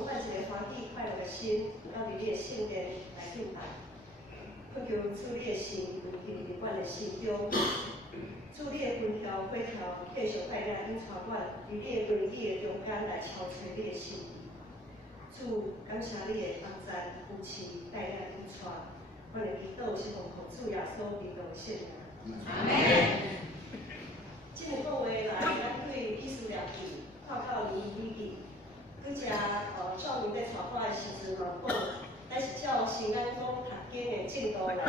充满一个欢喜快乐的心，到伫你的圣殿来敬拜。恳求主你的心为进入阮的心中，主你的分条规条继续带领引带阮，伫你的荣义的中间来超找你的心意。主，感谢你的帮助扶持带领引带，阮的祈祷是奉主耶稣基督的圣名。阿门。今日讲话来，咱对以斯列记看到尼希米记，佮只少年在带我的时阵嘛讲，咱是照新安讲读经的进度来行，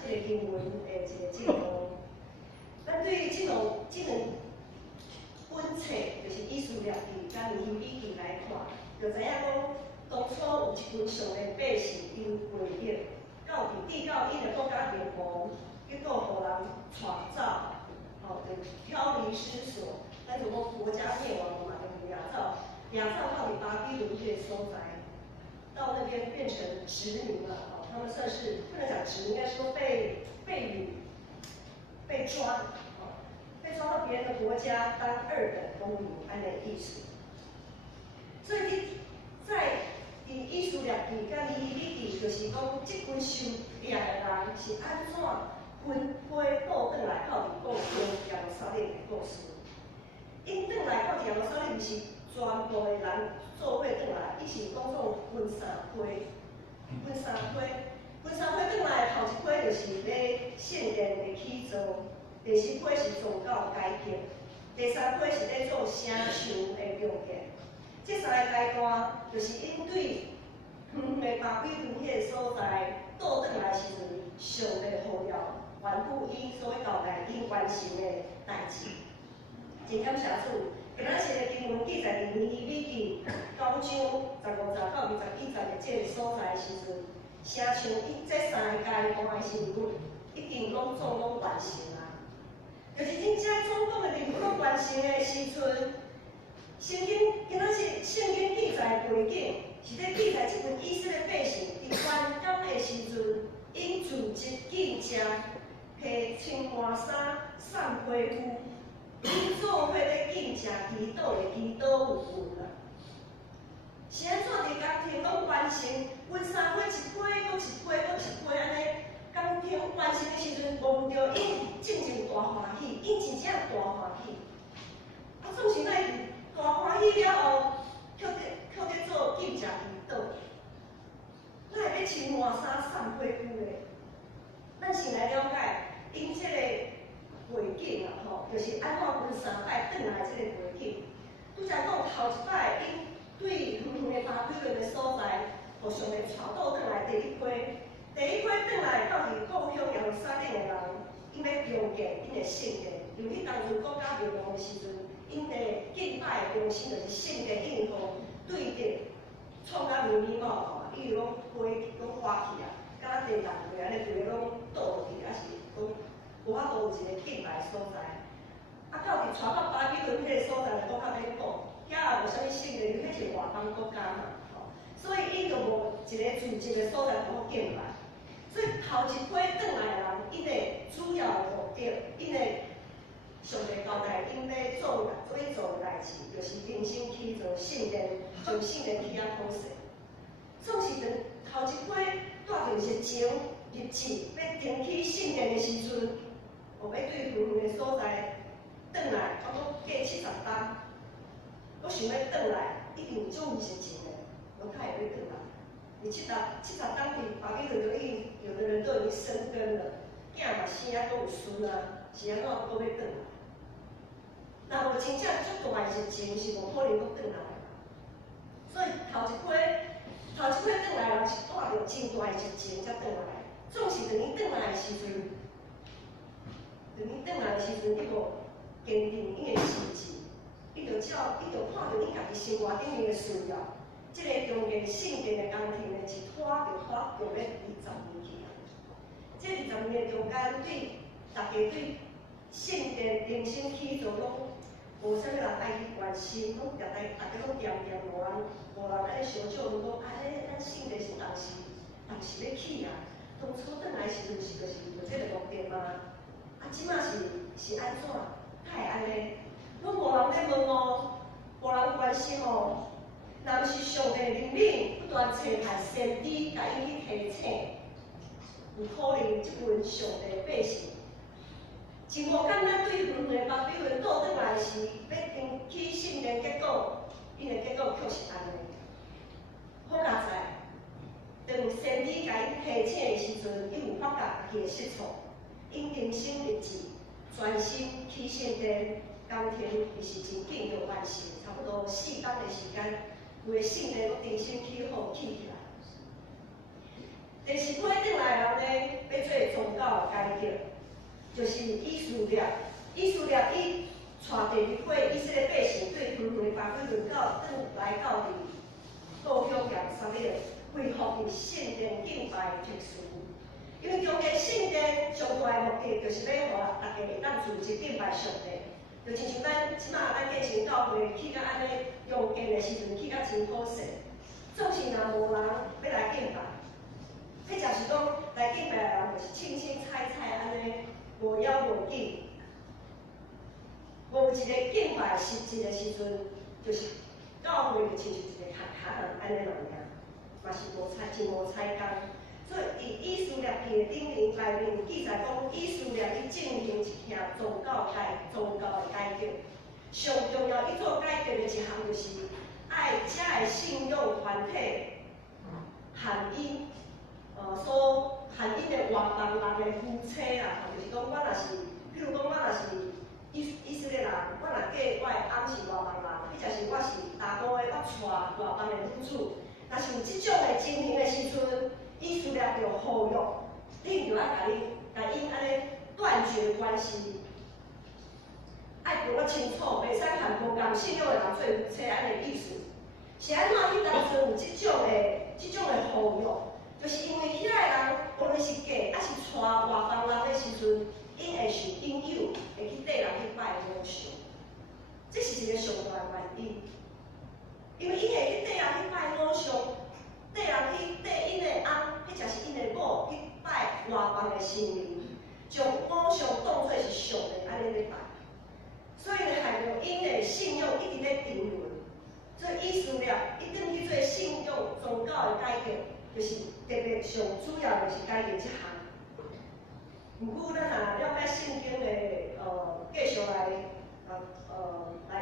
即个经文的一个进度。咱对即两本册，就是以斯列记甲尼希米记来看，就知影讲，当初有一群上的百姓因背逆，到伫到因的国家灭亡，结果互人带走。就飘离失所，咱就讲国家灭亡嘛，就是亚造到底巴比伦这个所在，到那边变成殖民了。他们算是不能讲殖民，应该说被掳、被抓，被抓到别人的国家当二等公民，安尼意思。所以在以斯列记甲尼希米记，就是讲这群受掠的人是安怎分配倒转来到伫故乡耶路撒冷的故事。因转来到耶路撒冷，是全部的人做伙转来，伊是讲做分三批，分三批转来头一批就是咧圣殿的起造，第四批是宗教改革，第三批是咧做城墙的重建。这三个阶段就是因对远的巴比伦迄个所在倒转来时阵，上帝呼召。还复伊所要交代因完成的代志，真感谢主。今仔日的经文记载伫尼希米记9章15节到21节的这个所在时阵，城墙这三个阶段的事物已经拢总拢完成啊。就是因这总统的任务拢完成的时阵，今仔日圣经记载背景是咧记载这群以色列百姓伫关监的时阵，因自己见证。披青花衫、送皮肤，因做伙咧敬正祈祷的祈祷有份啦。是安怎伫工程拢完成，分三批，一批搁一批搁一批安尼，工程完成的时阵，望着因真正大欢喜，因真正大欢喜。总是咱大欢喜了后，却伫做敬正祈祷，咱会要青花衫、送皮肤咧。咱先来了解。因这个背景啊，就是安怎分三摆转来这个背景。拄则讲头一摆，因对远远的巴比伦的所在，互上帝带倒转来第一批转来到伫故乡耶路撒冷的人，因要重建因的圣殿。由于当初国家灭亡的时阵，因的敬拜的中心就是圣殿，因互对着创甲密密麻麻，伊就拢飞拢花去啊，敢地人过安尼，规个拢倒落去，还是讲。无法度有一个敬拜所在，到伫传到巴比伦迄个所在，就讲较免讲，遐也无啥物圣殿，迄是外邦国家嘛，所以伊就无一个自治的所在好敬拜。所以头一批转来的人，因的主要的目的，因的上帝交代因要做的代志，就是重新起造圣殿，将圣殿起啊好势。总是头一批带着热情、日志，要重启圣殿的时阵。我要对远远的所在转来，差不多过70天，我想要转来，一定有种热情的，我他也会转来。你70天伫巴比伦就有的人都已经生根了，囝嘛生啊，都有孙啊，是安怎都要转来。那无真正足大的热情是无可能搁转来的。所以头一批转来人是带着真大的热情才转来，总是等伊转来的时阵。等伊转来的时阵，伊无坚定伊的心志，伊就看到伊家己生活顶面的需要，即个重建圣殿的工程呢，一拖就拖要20年去啊。这20年中间，对大家对圣殿重新起造拢无啥物人爱去关心，拢大家拢掂无人安尼相少，讲咱圣殿是当时要起啊，当初转来时阵就是有这个目的吗？即马是安怎？他会安尼？拢无人咧问哦，无人关心哦。若毋是上帝怜悯，不断找派先知，甲伊去提醒，有可能即群上帝百姓，真无简单对分的巴比伦倒转来是要争取圣殿，结果因的结果却是安尼。好佳哉，当先知甲伊提醒的时阵，伊有发觉家己的失错，因定心立志，专心去圣殿。工程伊是真紧就完成，差不多4天的时间，为圣殿搁重新起好起起来。第四批转来人呢，要做宗教的改革，就是以色列。以色列伊带第二批以色列百姓对分为巴比伦到来到伫故乡耶路撒冷，恢复伫圣殿敬拜的特殊。因为中间圣殿上大的目的，就是要互大家会当自己敬拜上帝。就亲像咱即马咱建成教会去到安尼用建的时阵，去到真好势。总是若无人要来敬拜，迄就是讲来敬拜的人就是清清彩彩安尼无妖无紧，无一个敬拜实质的时阵，就是教会就亲像一个学人安尼样尔，嘛是无彩真无彩工。所以伫以色列记的顶面内面记载讲，以色列伊进行一项宗教的改革。上重要伊做改革的一项就是爱遮的信仰团体含因，含因的外邦人的夫妻啦，就是讲我若是，譬如讲我若是以色列人，我若嫁我的翁是外邦人，或者是我是查甫的，我娶外邦的女子，若是有即种的情形的时阵。以色列着呼吁，恁着爱甲因安尼断绝关系，爱讲我清楚，袂使含无共信仰的人做夫妻安尼意思。是安怎迄当阵有即种的呼吁，就是因为遐个人无论是嫁还是娶外邦人的时阵，因会受引诱，会去缀人去拜偶像，这是一个上大的原因。因为因会去缀人去拜偶像。缀人去缀因的翁，迄就是因的某去拜外邦的神明，将偶像当作是上帝安尼咧拜，所以呢，害着因的信仰一直咧沉沦。所以以色列伊转去做信仰宗教的改革，就是特别上主要就是改革即项。毋过咱若了解圣经的继续来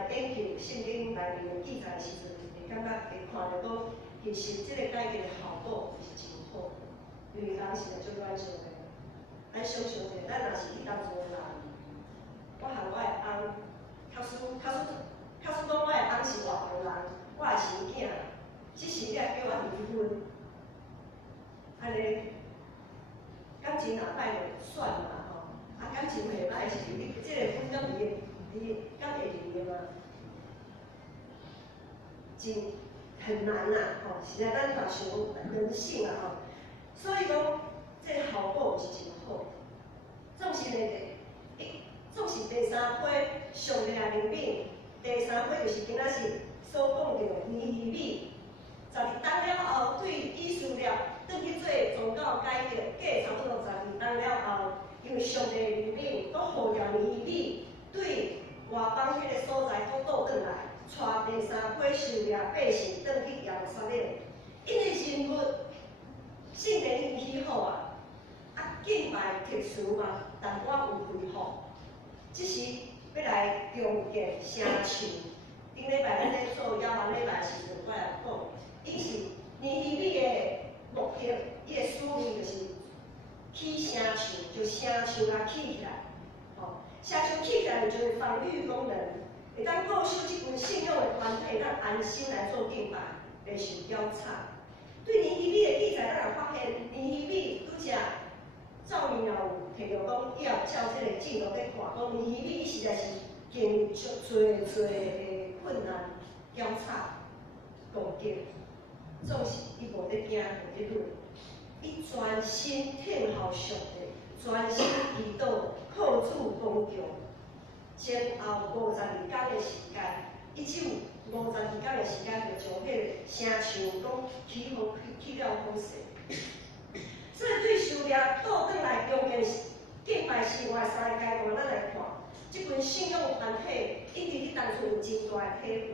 研究圣经内面的记载的时阵，会感觉会看到讲。其实，这个改革的效果是真好，因为当时就做咱想的，咱想象者，咱若是迄当阵的人，我和我的翁，假使讲我的翁是外邦人，我的生囝，即时你叫我离婚，安尼感情若歹就算嘛吼，感情袂歹是你即个婚敢敢会离的吗？真。很难呐，实在咱若想人性啊，所以讲这个效果是真好。总是第三批上帝的怜悯，第三批就是今仔日所讲的尼希米，12天了后对以色列转去做宗教改革，过差不多12天了后，因为上帝的怜悯，都呼召尼希米对外邦迄个所在都倒转来。带第三批受掠百姓转去耶路撒冷，因的人物圣殿已经起好啊，敬拜特殊嘛，但我有恢复。即是要来重建城墙。顶礼拜咱咧做亚文礼拜时阵，我来讲，伊是尼希米的目的，伊的使命就是起城墙，就城墙啊起起来，城墙起起来就会防御功能。会当固守即群信仰的团体，咱安心来做敬拜，袂受妖叉。对尼希米的记载，咱也发现尼希米拄则照面也有提到讲，伊也照这个记录咧看，讲尼希米实在是经历足侪的困难、妖叉、攻击，总是伊无咧惊，无咧论，伊专心听候上帝，专心祈祷，靠主公共。前后52天的时间，伊只有52天的时间，就将迄个城墙讲起了好势。所以对受掠倒转来重建敬拜生活3个阶段，咱来看，即群信仰团体一直伫当初有真大的体会。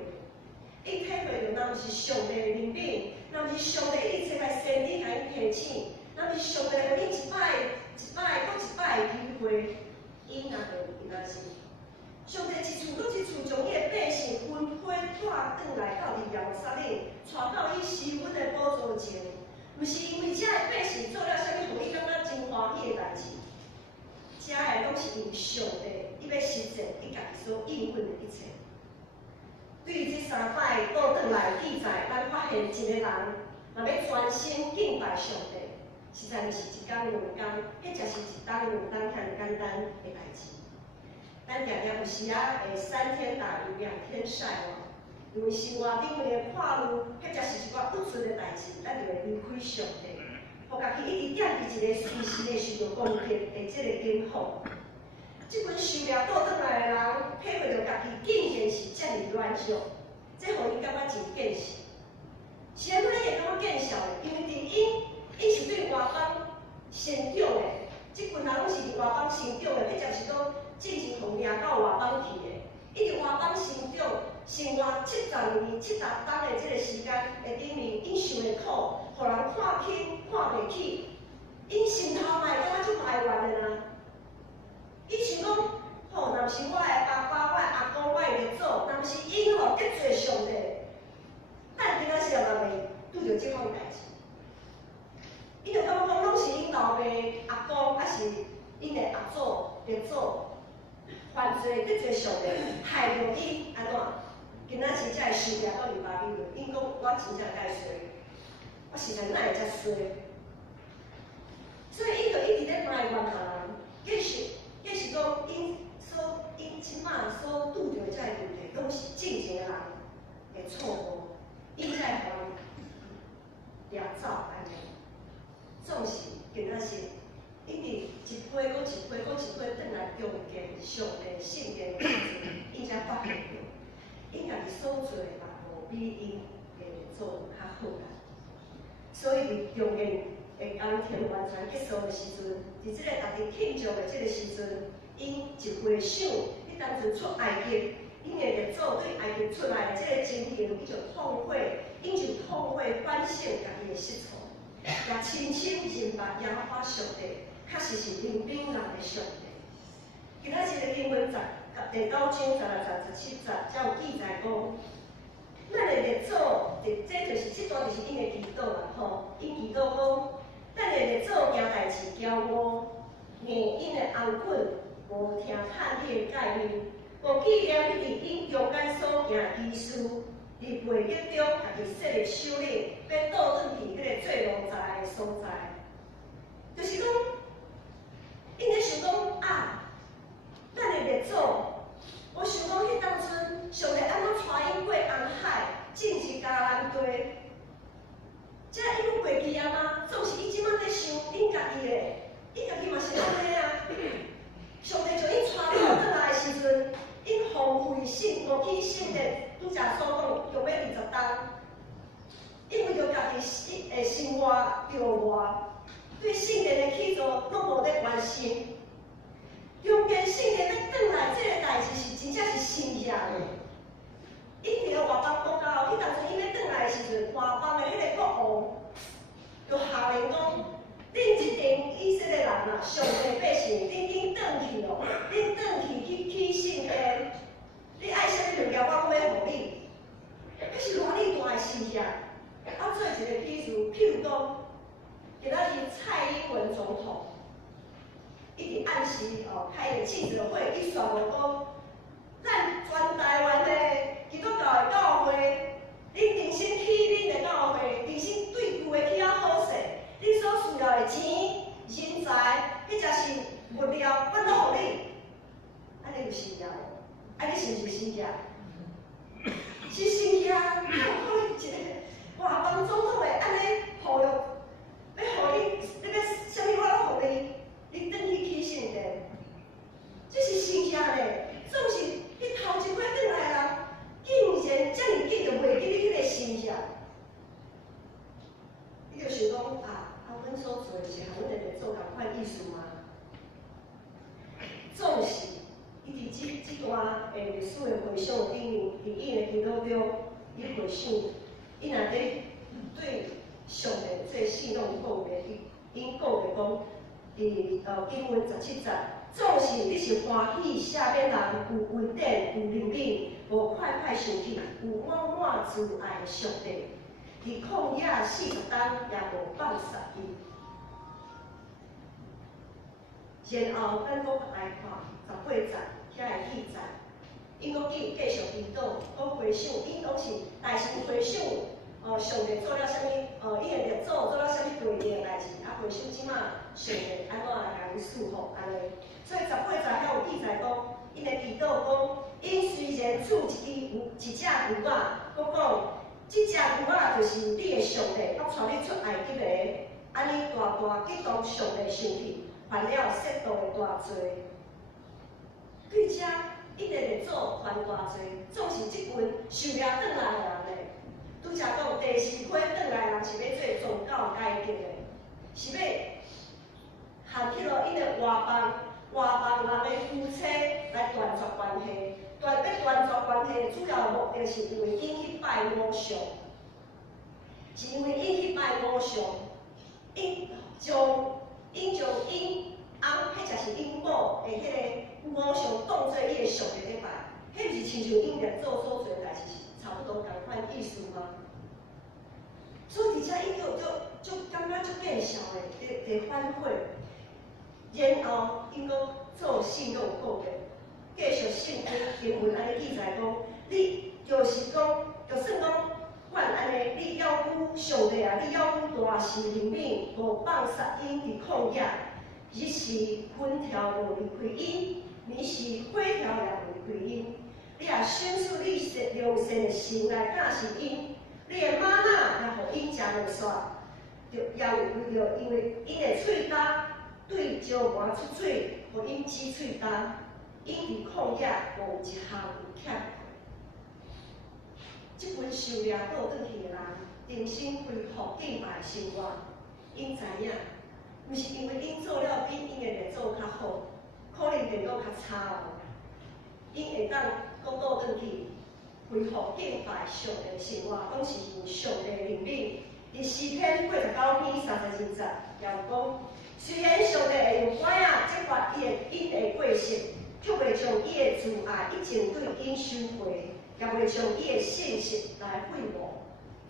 伊体会到，若毋是上帝的怜悯，若毋是上帝一直找来先知甲伊提醒，若毋是上帝互伊一摆搁一摆的机会，伊若会有今仔日。上帝一次搁一次将伊的百姓分配带转来到耶路撒冷，带到伊施恩的宝座前，毋是因为遮的百姓做了啥物，互伊感觉真欢喜的代志，遮的拢是因为上帝，伊要实践伊家己所应允的一切。对于这3摆倒转来记载，咱发现一个人若要专心敬拜上帝，实在毋是一天两天，迄才是一天两天遐简单的代志。咱常常有时啊会3天打鱼2天晒网，因为生活顶面的看路，迄才是一寡不准的代志，咱就会离开上帝，互家己一直惦记一个随时会受到攻击的这个警方。这群受了倒转来的人，体会到家己竟然是遮尔软弱，这互伊感觉真见识。是安怎伊会感觉见识的？因为伫因是对外邦成长的，这群人拢是伫外邦成长的，迄就是讲进前互掠到外邦去的。伊伫外邦成长，生活70年、70冬的这个时间的顶面，因受的苦，互人看轻、看袂起，因心头嘛会感觉足哀怨的啦。伊想讲，吼，若是我的爸爸、我的阿公、我的列祖，若是因吼得罪上帝，咱今仔日嘛袂拄着即款代志。伊就感觉讲，拢是因老爸、阿公，还是因的阿祖、列祖犯罪得罪上帝，害着伊安怎？今仔日才会受掠到入巴比伦。因讲我真正介衰，我实在哪会遮衰？所以伊就一直咧埋怨别人，计是讲因即马所拄着的这个问题，拢是正前人的错误，因才互人掠走安尼。总是今仔日一直一批搁一批搁一批转来重建上帝圣殿的时阵，因才发现到，因家己所做的嘛，无比因的做较好啦。所以伫重建的工程完全结束的时阵，伫即个大家庆祝的即个时阵，因一回想，迄当阵出埃及，因的列祖对埃及出来的即个情形，伊就痛悔，因就痛悔反省家己的失错，也深深认捌耶和华上帝，确实是怜悯人的上帝。今仔日的经文第9章16、17节，才有记载讲，咱的列祖，这就是这段就是因的祈祷啦，吼，因祈祷讲，咱的列祖行代志骄傲，硬因的红棍无听探迄个诫命，无纪念迄伫因中间所行奇事，伫背逆中家己设立首领，要倒转去迄个最路财的所在，就是讲，因咧想讲啊，咱的列祖。我想讲，迄当阵上帝安怎带因过红海，进入迦南地？这因过去啊吗？总是伊即摆在想因家己的，因家己嘛是安尼啊。上帝将因带倒转来的时阵，因荒废无去圣殿，拄则所讲用要20冬，因为着家己的生活着活，对圣殿的起造拢无咧关心。中间圣殿要转来，这个代志是真正是新鲜的。因伫个外邦国家，迄当阵因要转来的时阵，外邦的迄个国王就下令讲：恁即阵以色列人啊，上帝百姓，恁紧转去哦，恁转去起圣殿，你爱啥物物件，我拢要互你。迄是偌哩大的事情。我做一个譬如讲，今仔日蔡英文总统。伊伫暗时开个记者会，伊宣布讲，咱全台湾的基督教的教会，恁重新起恁的教会，重新对旧的起啊好势，恁所需要的钱、人才，迄才是物料，我拢互你。安尼有新鲜无？安尼是毋是新鲜？是新鲜，哪有可能一个外邦总统会安尼互用？要互你，你要啥物我拢互你。你转去起圣殿，这是新鲜嘞。总是你头一回转来的人，竟然遮尔紧就袂记你迄个新鲜。你就想讲阮所做的是和阮的做同款意思吗？总是伊伫即段历史的回想顶面，伫伊的祈祷中，伊回想，伊若咧对上帝做信仰讲的，因讲的讲，经文17节，总是你是欢喜下面人有稳定有灵敏，无快快生气，有满满慈爱的上帝。伫旷野40天也无放杀伊。然后咱搁来看18节遐的记载，因搁继续祈祷，讲回想，因拢是大心回想，上帝做了啥物，伊的列祖做了啥物对伊的代志，啊回想即马上帝安怎来甲伊祝福安尼。所以18节遐有记载讲，因的祈祷讲，因虽然厝一只牛仔，讲即只牛仔就是你的上帝，我带你出埃及的，安尼大激动上帝生气。犯了亵渎的大罪，对遮一个列祖犯大罪，总是即群受掠转来的人嘞。拄则讲第4批转来人是要做宗教改革的，是要含起了因的外邦人的夫妻来断绝关系。要断绝关系主要的目的是因为因去拜偶像，是因为因去拜偶像，因将因翁，迄才是因某的迄个偶像当做伊的上帝咧拜，迄毋是亲像因列祖所做的代志，差不多共款意思吗？所以伫遮伊就感觉足见效的，伫反悔，然后因讲做信仰讲的，继续圣经文安尼记载讲，你就是讲，就算讲。阮安尼，你要求上帝啊，你要求大事灵敏，无放杀因伫旷野，伊是分条无离开因，你是火条也无离开因。你啊，显出你良善的心来教是因，你的玛纳也互因食袂煞，就也为着因为因的喙干对石磨出水，互因止喙干，因伫旷野无一项有欠。即群受掠倒转去的人，重新恢复敬拜生活。因知影，毋是因为因做了比因的列祖较好，可能程度较差哦。因会当讲倒转去，恢复敬拜上帝的生活，拢是因上帝的灵敏。伫诗篇89篇32节也有讲，虽然上帝会用拐仔揭发因的过失，却袂将伊的慈爱一直对因收回。也袂将伊的信息来废忘，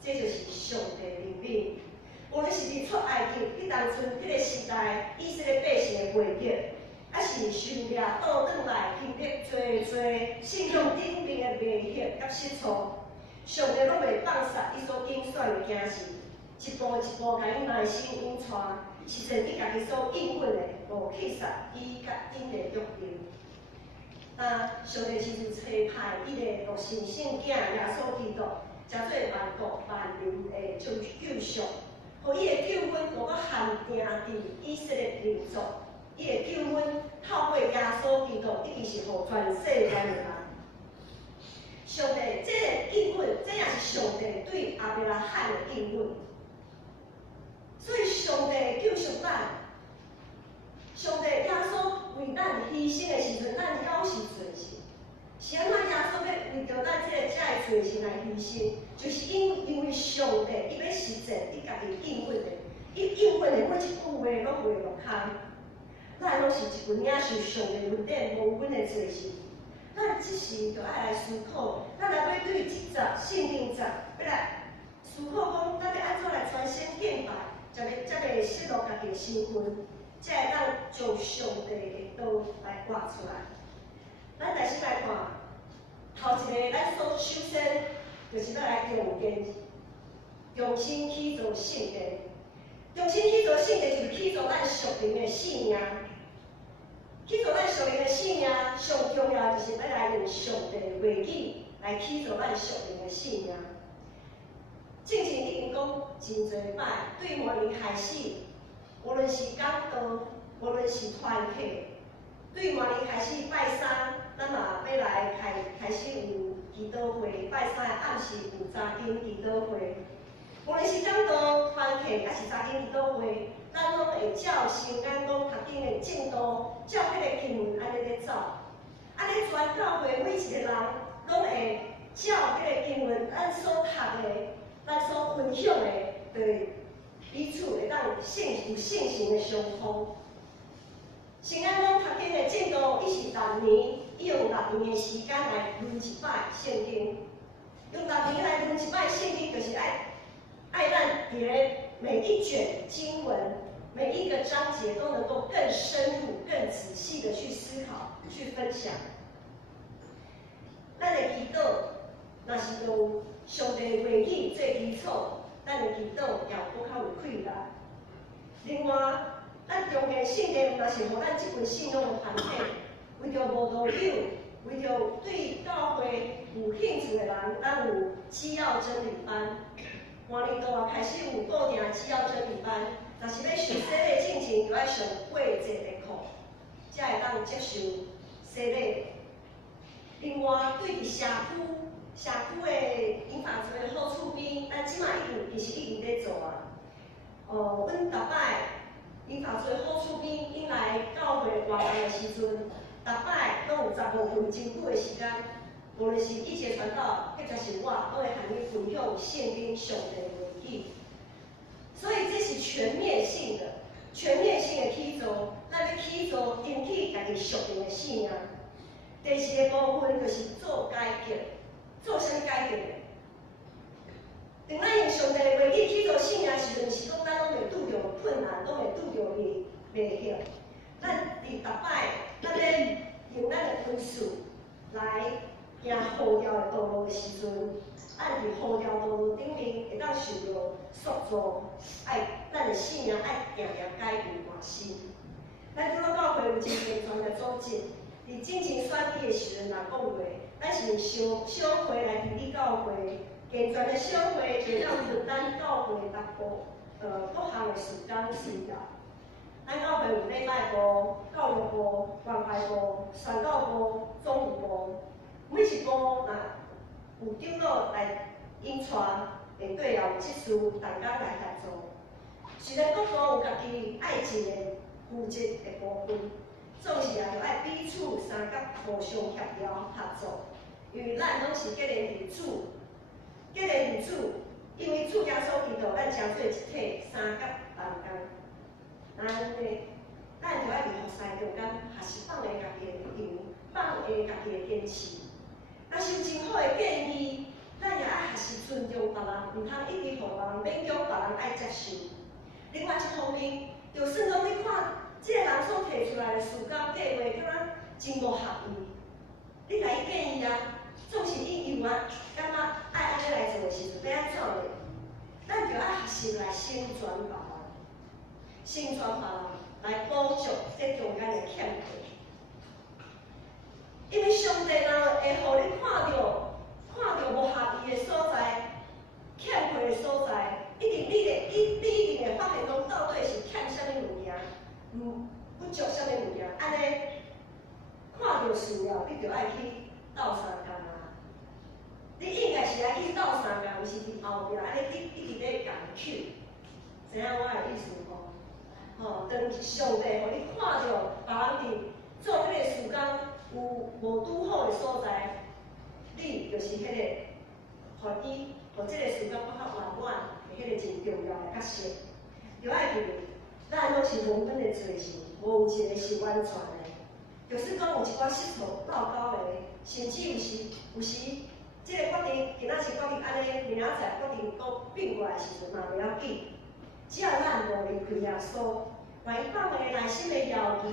这就是上帝的灵敏。无论是伫出埃及，迄当阵迄个时代，以色列百姓的背景，还是受掠倒转来，经历侪信仰顶面的危险甲失措，上帝拢袂放杀伊所拣选的囝士，一步一步甲伊耐心引带，实现伊家己所应允的，无去杀伊甲因的约定。上帝亲自差派伊个独生圣囝耶稣基督，诚做万国万民的救赎，互伊的救恩无搁限定伫以色列民族，伊的救恩透过耶稣基督，一直是互全世界的人。上帝这个应允，这也是上帝对亚伯拉罕的应允。所以上帝救赎咱。上帝耶稣为咱牺牲的时阵，咱了是罪性。是安怎耶稣要为着咱这的罪性来牺牲？就是因为上帝伊要实践伊家己应允的，伊应允的每一句话拢袂落空。咱拢是一群领受上帝恩典无阮的罪性。咱即时就爱来思考，咱来要对即节圣经节要来思考讲，咱要安怎来传承敬拜，才袂失落家己的身份。才会当将上帝的道来画出来。咱来先来看头一个，咱所首先就是要来重新起造圣殿。重新起造圣殿就是起造咱属灵的信仰。起造咱属灵的信仰，上重要就是要来用上帝的话语来起造咱属灵的信仰。正经已经讲真侪摆，对末日开始。无论是讲道，无论是团契，对末日开始拜三，咱嘛要来开始有祈祷会，拜三的暗时有早间祈祷会。无论是讲道、团契，还是早间祈祷会，咱拢会照圣经讲读经的进度，照迄个经文安尼咧走。安尼全教会每一个人拢会照这个经文，咱所读的、咱所分享的，对彼此会当有信心的相通。像咱讲读经的进度，伊是6年，伊用6年的时间来轮一摆圣经，用6年来轮一摆圣经，就是爱咱伫咧每一卷经文、每一个章节都能够更深入、更仔细的去思考、去分享。咱的祈祷，若是用上帝的话语做基础，咱的祈祷也搁较有气力。另外，咱中间圣经若是互咱这份信仰的团体，为着无道友，为着对教会有兴趣的人，咱有基要真理班。换年度啊，开始有固定基要真理班。若是要受洗礼进前，就要上8节的课，才会当接受洗礼。另外，对伫社区的引法族的好处边，咱即马其实已经在做啊。阮逐摆引法族的好处边引来教会活动的时阵，逐摆拢有15分真久的时间，无论是以前传道，或者是我，都会和你分享圣经上帝的话语。所以这是全面性的起造，咱要起造引起家己属灵的信仰。第4个部分就是做改革，做啥改革？当咱用上帝的话语去做信仰时阵，是讲咱拢袂拄着困难，拢袂拄着袂晓。咱伫逐摆，咱咧用咱的分数来行好条的道路的时阵，按伫好条道路顶面会当受到塑造，咱的信仰爱定定改变换新。咱拄仔教会有一个宣传的组织。伫进前选举的时阵，人讲话，咱是用小会来治理教会，健全的小会就当分担教会各项的事工事业。咱教会有礼拜部、教育部、关怀部、宣教部、总务部，每一部若有长老来引传，连队也有技术，同工来协助。虽然各部有家己爱情的负责的部分。总是也着爱彼此相甲互相协调合作，因为咱拢是结连伫主，因为主耶稣基督，咱诚做一体，相甲同工。咱就爱伫服侍中间，学习放下家己的立场，放下家己的坚持。若是有真好的建议，咱也爱学习尊重别人，毋通一直互别人勉强别人爱接受。另外一方面，就算讲你看。这个人所提出来的事工计划，敢若真无合意，你甲伊建议啊，总是伊有啊，感觉爱安尼来做的时阵，要安怎呢？咱就爱学习来成全别人，来补足这中间的欠缺。因为上帝若会互你看到无合意的所在、欠缺的所在，你一定会发现讲到底是欠啥物物件。不足啥物物件，安尼看到事了，你就爱去斗相共啊！你应该是爱去斗相共，毋是伫后壁安尼一直咧共手，知影我的意思无？当上帝互你看到别人伫做迄个事工有无拄好的所在，你就是迄个互这个事工较圆满的迄个真重要的角色，就爱记住。咱拢是人本的罪性，无有一个是完全的。就是讲有一寡失误闹交的，甚至有时，这个决定今仔是决定安尼，明仔载决定搁变过来的时阵嘛袂要紧。只要咱无离开耶稣，把伊放下内心的犹豫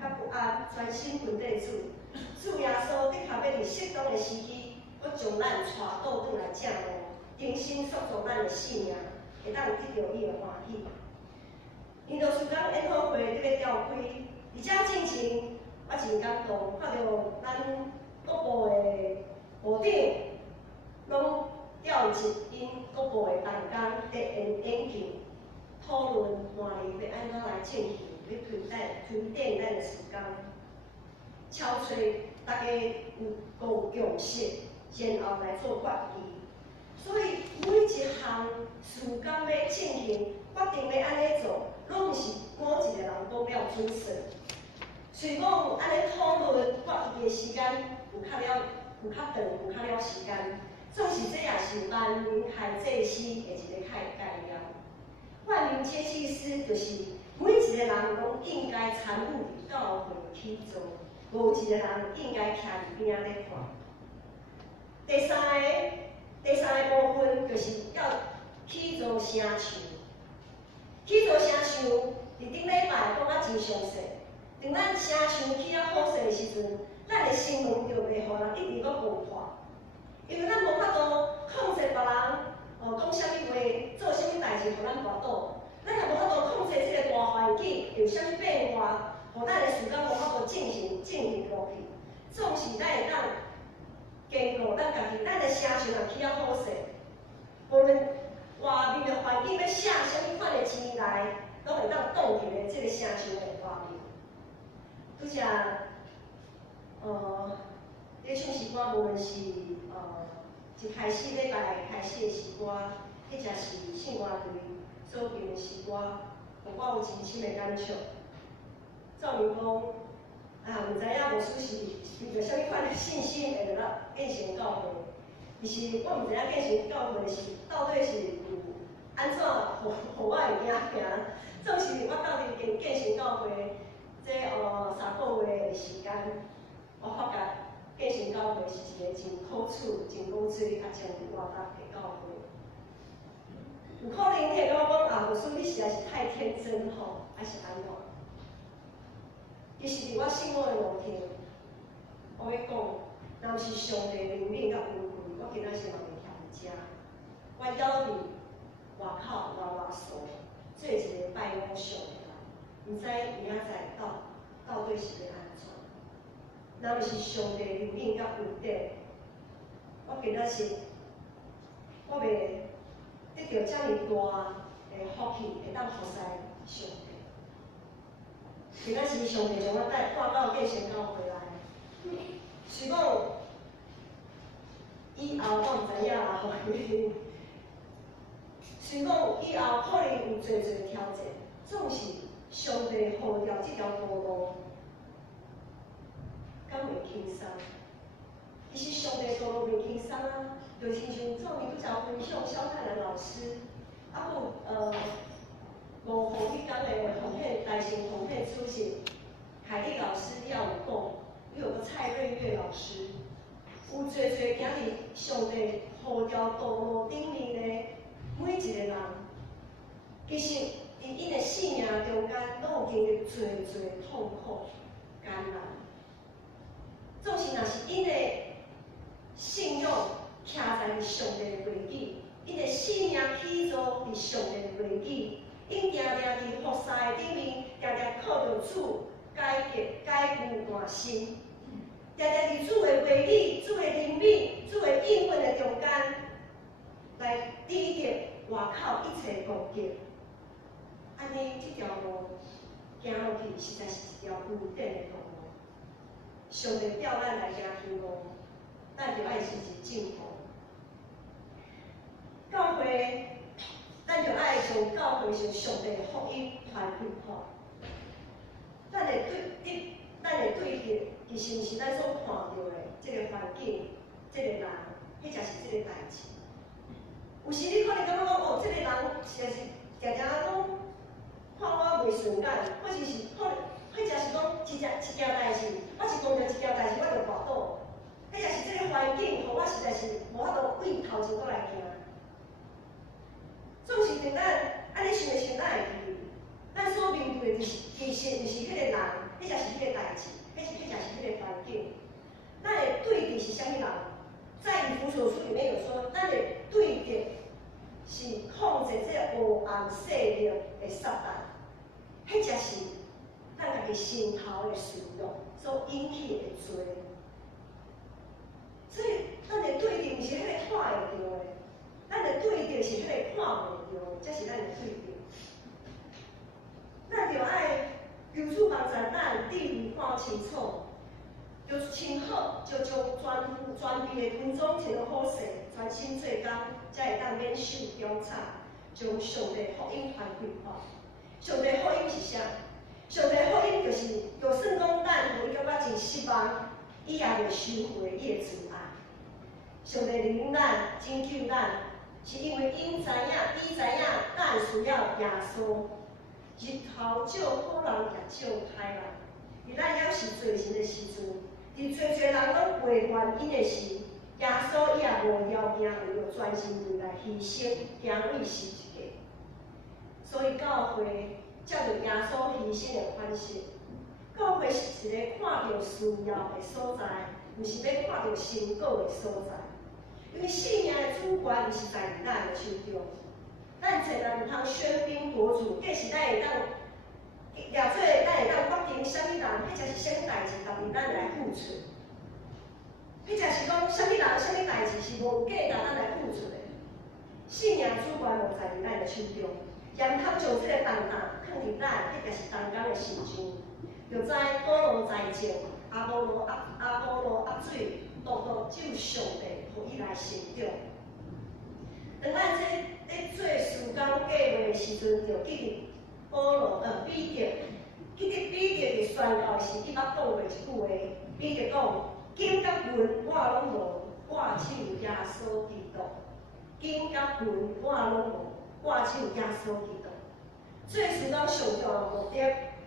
甲不安，专心分地主耶稣的确要伫适当的时机，搁将咱带倒转来正路，重新塑造咱的信仰，会当得到伊的欢喜。印度苏港研讨会伫咧召开，而且进前我真感动，看到咱各部的部长拢调集因各部的同工伫演讲，讨论换年要安怎来进行，要推展咱的事工，敲吹大家有共识，然后来做决议。所以每一项事工要进行，决定要安尼做。拢毋是每一个人都了准算，虽讲安尼讨论决议的时间有较了有较长、有较了时间。总是这也是万民开祭司的一个概念。万民皆祭司就是每一个人拢应该参与伫教会起造，无一个人应该徛伫边仔咧看。第三个部分就是要起造声像。起造声像，伫顶礼拜讲啊真详细。当咱声像起啊好势的时阵，咱的心门就袂互人一直搁误破，因为咱无法度控制别人讲啥物话，做啥物代志，互咱跋倒。咱也无法度控制这个大环境有啥物变化，互咱的事工无法度进行落去。总是咱会当坚固咱家己，咱的声像也起啊好势，无论外面的环境要写啥物款的字来，拢会当动起的这个声像的画面。拄则咧唱诗歌，无论是一开始礼拜开始的诗歌，或者是圣乐队所编的诗歌，我有深深的感触。照明讲，毋知影牧师是为着啥物款的信心会落建成教会，其实我毋知影建成教会是到底是有安怎互我会行行。总是我到伫建成教会这3个月的时间，我发觉建成教会是一个真好处、真讲出力较强大的教会。有可能你会感觉讲牧师你实在是太天真吼，还是安怎？其实伫我信我的路程，我要讲，若是上帝怜悯甲恩惠，我今仔是嘛袂徛伫遮。我舀伫外口外所，做一个拜偶像的人，毋知明仔载到底是要安怎？若是上帝怜悯甲恩典，我今仔是我袂得到遮尔大的福气，会当服侍上帝。今仔是上帝将我带到建成教会来，是讲以后我毋知影啦吼，是讲以后可能有侪挑战，总是上帝号召这条道路，敢袂轻松？其实上帝道路袂轻松啊，就亲像照明拄则分享萧太兰老师，啊有5号迄天的奉献大型奉献主席凯丽老师也有讲，又有个蔡瑞月老师，有侪行伫上帝号召道路顶面的每一个人，其实伫因的生命中间，拢有经历侪痛苦、艰难。总是若是因的信仰徛在上帝的规矩，因的生命起造伫上帝的规矩。因定伫服侍的顶面，定靠着主改革、改旧换新，定伫主的话语、主的灵力、主的应允的中间，来抵得外口一切攻击。安尼，这条路行落去，实在是一条恩典的道路。上帝叫咱来行天路，咱就爱时时敬奉。教会。咱就爱从教会上上帝的福音传开看，咱会对着，其实毋是咱所看到的这个环境、这个人，迄才是这个代志。有时你可能感觉讲，哦，这个人实在是常常讲看我袂顺眼，或者是可能，或者是讲一件代志，我是讲着一件代志，我就跋倒，迄才是这个环境，互我实在是无法度为头前过来行。总是当咱安尼想的时候，咱会记，咱所面对的其实毋是迄个人，迄才是迄个代志，迄才是迄个环境。咱会对的是啥物人？在以弗所书里面有说，咱会对的是控制这黑暗势力的撒旦，迄才是咱家己心头的顺欲所引起的罪。所以，咱会对的毋是迄个看会到的。咱的对着是迄个看袂到，才是咱的对着。咱就爱求主帮助咱，地理看清楚，就清好，就将全备的军装穿得好势，专心做工，才会当免受中惨，将上帝福音传开看。上帝福音是啥？上帝福音就是，就算讲咱互伊感觉真失望，伊也袂收回伊的慈爱。上帝领咱、拯救咱，是因为伊知影咱需要耶稣。日头照好人也照歹人，伫咱要是罪神的时阵，伫侪人拢背叛因的时，耶稣伊也无要惊，为着全心为来牺牲，行为是一个。所以教会照着耶稣牺牲的款式，教会是一个看到需要的所在，毋是要看到成果的所在。因为信仰的主权是在咱的手中。咱侪人毋通喧宾夺主，计是咱会当了做，咱会当决定啥物人，迄才是啥物代志，家己咱来付出。迄才是讲啥物人、啥物代志是无价值咱来付出的。信仰主权无在咱的手中，也毋通将这个重担放伫咱，迄才是同工的身上。就知保罗在前，阿波罗压水，独独只有上帝，互伊来成长。当咱在做事工计划的时阵，就记得彼得伫宣告时，伊捌讲过一句话，彼得讲：金甲银我拢无，我只有耶稣基督。金甲银我拢无，我只有耶稣基督。做事工上重要的目的，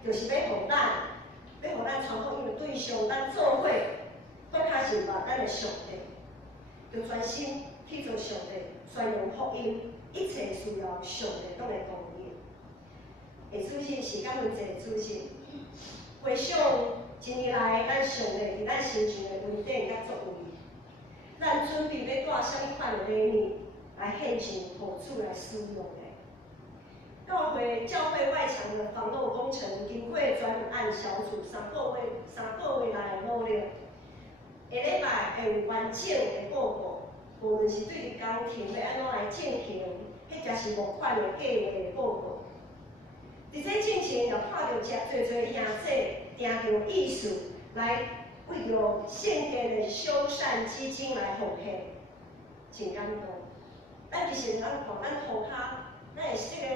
就是要互咱传福音的对象，咱做伙，搁较是把咱的上帝，就专心去做上帝，宣扬福音，一切需要上帝拢来供应。下主日是甲阮一个主日，回想一年来咱上帝伫咱身上的恩典甲作为，咱准备要带啥物款的礼物来献上，互主来使用的。教会外墙的防漏工程，经过专案小组3个月来的努力，下礼拜会有完整的报告。无论是对于工程要安怎来进行，迄才是目款的计划的报告。伫这进程也看到侪兄弟定着意思来为着献给的修缮基金来奉献，真感动。咱其实咱看咱涂骹，咱的这个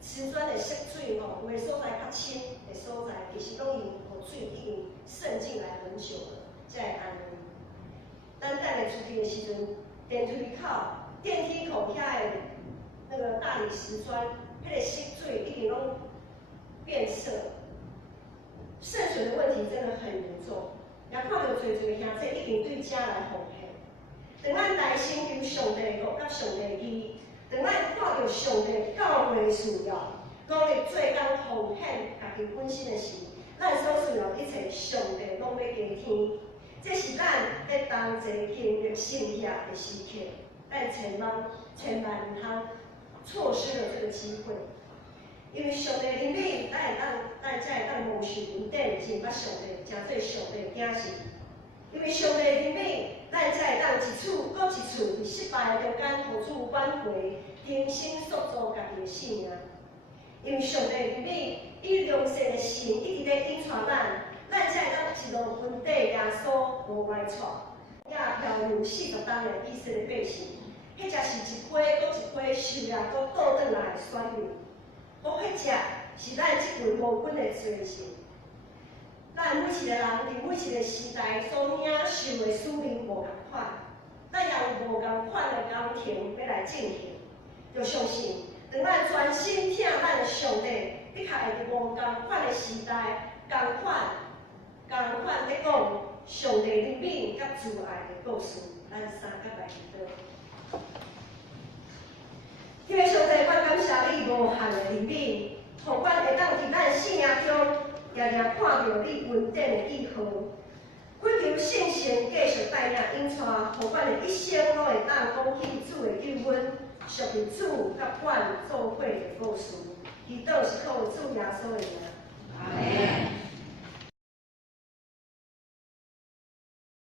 瓷砖的色水吼，有的所在较深的所在，其实拢已互水已经渗进来很久了，才会安尼。咱等下出去的时阵，电梯口遐的那个大理石砖，迄个色水已经拢变色，渗水的问题真的很严重。也看到侪兄弟已经对家来奉献。当咱内心求上帝国甲上帝义，当咱看到上帝教会的需要，努力做工奉献家己本身的时，咱所需要一切上帝拢要加添。这是咱在同齐经历圣业的时刻，咱千万毋通错失了这个机会。因为上帝的怜悯，咱才会当蒙受恩典，敬拜上帝，成做上帝的子嗣。因为上帝的怜悯，咱才会当一处搁一处伫失败的中间，互主挽回，重新塑造家己的生命。因为上帝的怜悯，以良善的神一直在引带咱才会当一路分底耶稣无外带，也漂流40冬的以色列百姓，迄才是一批搁一批受掠搁倒转来的选民。迄只是咱即位无根的罪性。咱每一个人伫每一个时代所领受的使命无共款，咱也有无共款的工程要来进行。就相信，当咱专心听咱的上帝，的确会伫无共款的时代，共款在讲上帝怜悯甲慈爱的故事。咱三甲来祈祷。因为上帝，阮感谢你无限的怜悯，互阮会当伫咱生命中常常看到你恩典的记号。恳求圣神继续带领引带，互阮的一生拢会当讲起主的救恩，属于主甲阮做伙的故事。祈祷是靠主耶稣的名。阿门。